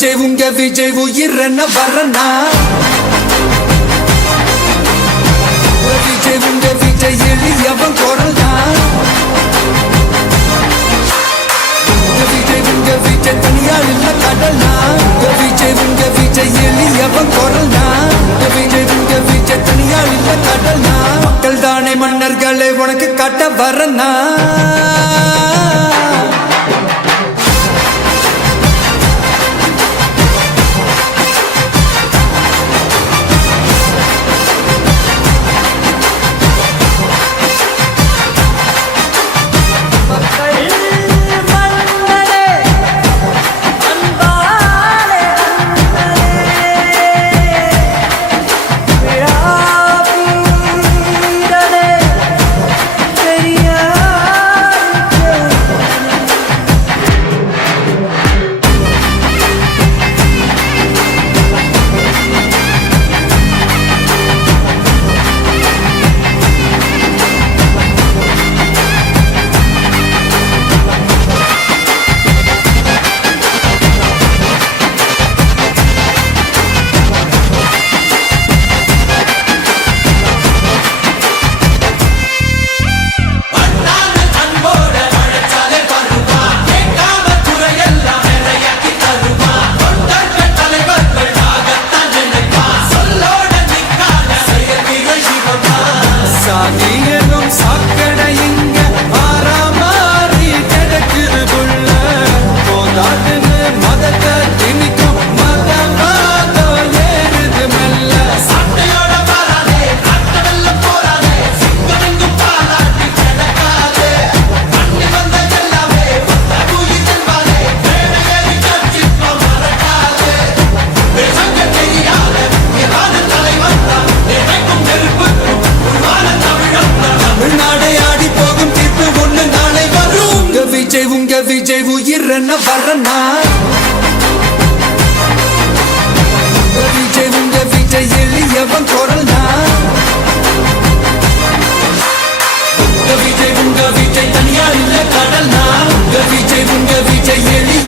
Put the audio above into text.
விஜய் உங்க விஜய் உயிர் என்ன வரனா விஜய் உங்க விஜய் எளியவன் குரல் தான் விஜய் உங்க விஜய் தனியார் இல்ல கடல் தான் விஜய் உங்க விஜய் எளியவன் குரல் தான் விஜய் உங்க விஜய் தனியார் இல்ல கடல் தான் மக்கள் தானே மன்னர்களை உனக்கு கட்ட வரனா? விஜய் உயிர் என்ன வரனா